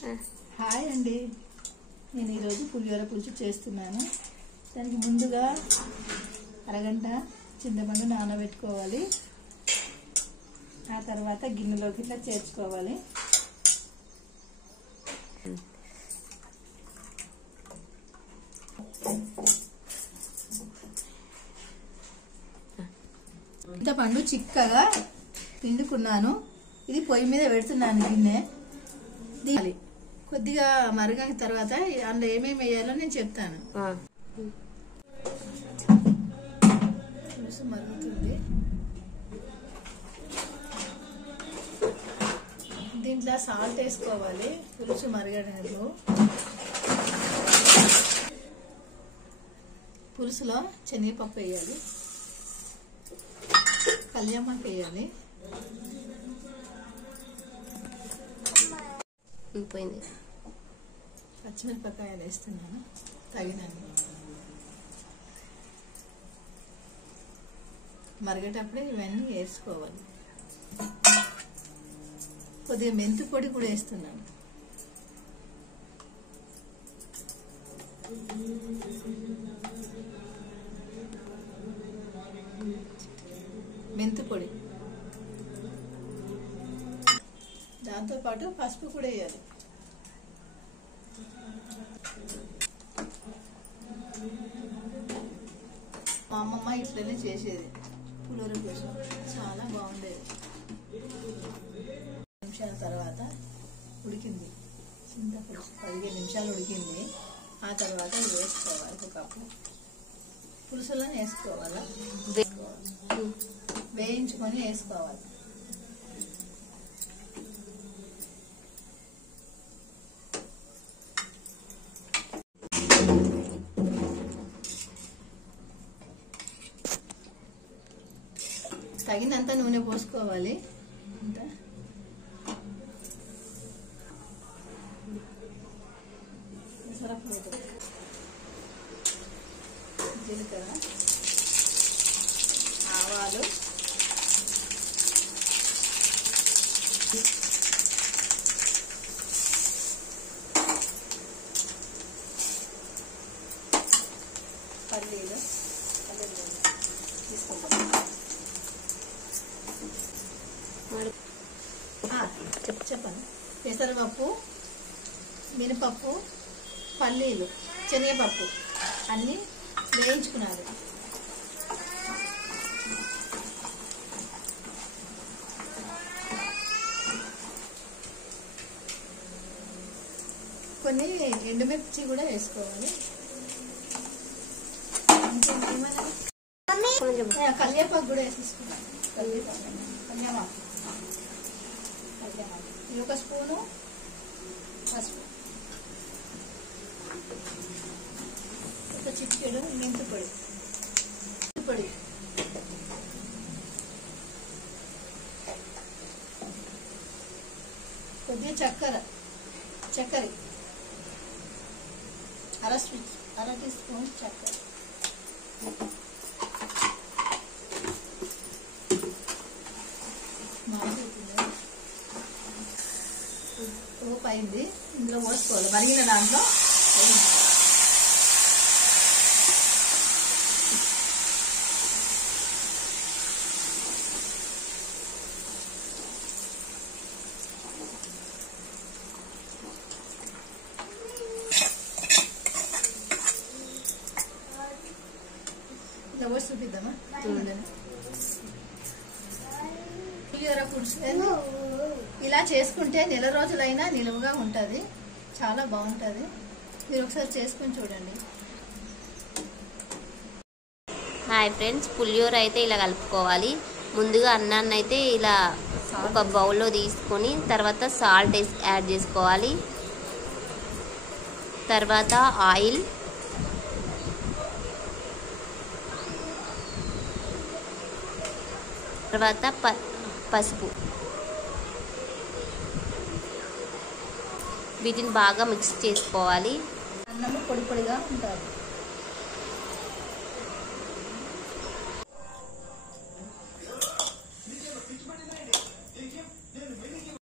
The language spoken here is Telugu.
హాయ్ అండి, నేను ఈరోజు పులిహోర పులుసు చేస్తున్నాను. దానికి ముందుగా అరగంట చింతపండు నానబెట్టుకోవాలి. ఆ తర్వాత గిన్నెలోకి ఇట్లా చేర్చుకోవాలి. చింతపండు చిక్కగా పిండుకున్నాను. ఇది పొయ్యి మీద పెడుతున్నాను గిన్నె. దీని కొద్దిగా మరగిన తర్వాత అందులో ఏమేమి వేయాలో నేను చెప్తాను. పులుసు మరుగుతుంది. దీంట్లో సాల్ట్ వేసుకోవాలి. పులుసు మరగడంలో పులుసులో శనగపప్పు వేయాలి, కళ్యామాకు వేయాలి, పచ్చిమిరపకాయలు వేస్తున్నాను తగినన్ని. మరిగేటప్పుడే ఇవన్నీ వేసుకోవాలి. కొద్దిగా మెంతి పొడి కూడా వేస్తున్నాను. మెంతి పొడి, దాంతోపాటు పసుపు కూడా వేయాలి. మా అమ్మమ్మ ఇట్లనే చేసేది పులిహోర కోసం, చాలా బాగుండేది. నిమిషాల తర్వాత ఉడికింది చింతపులుసు, 15 నిమిషాలు ఉడికింది. ఆ తర్వాత వేసుకోవాలి. ఒక కప్పు పులుసులను వేసుకోవాలా, వేయించుకొని వేసుకోవాలి. తగినంత నూనె పోసుకోవాలి. జీలకర్ర, ఆవాలు, పల్లీలు తీసుకుంటాం. చెప్పండి. పెసరపప్పు, మినపప్పు, పల్లీలు, శనగపప్పు అన్నీ వేయించుకున్నారు. కొన్ని ఎండుమిర్చి కూడా వేసుకోవాలి. కళ్యాపాకు కూడా వేసేసుకున్నాను. కళ్యామాకు ఇది ఒక స్పూను పసుపు, ఒక చిటికెడు మెంతి పొడి, కొద్దిగా చక్కెర అర టీ స్పూన్ చక్కెర, పోపు అయింది. ఇందులో పోసుకోవాలి. మరిగిన దాంట్లో ఇలా పోసి చూపిద్దామా? పులిహోర పులుసు ఇలా చేసుకుంటే నెల రోజులైనా నిలువుగా ఉంటుంది. చాలా బాగుంటుంది. మీరు ఒకసారి చేసుకొని చూడండి. హాయ్ ఫ్రెండ్స్, పులిహోర అయితే ఇలా కలుపుకోవాలి. ముందుగా అన్నాన్ని అయితే ఇలా ఒక బౌల్లో తీసుకొని తర్వాత సాల్ట్ యాడ్ చేసుకోవాలి. తర్వాత ఆయిల్, తర్వాత పసుపు, వీటిని బాగా మిక్స్ చేసుకోవాలి. అన్నము పొడి పొడిగా ఉంటుంది.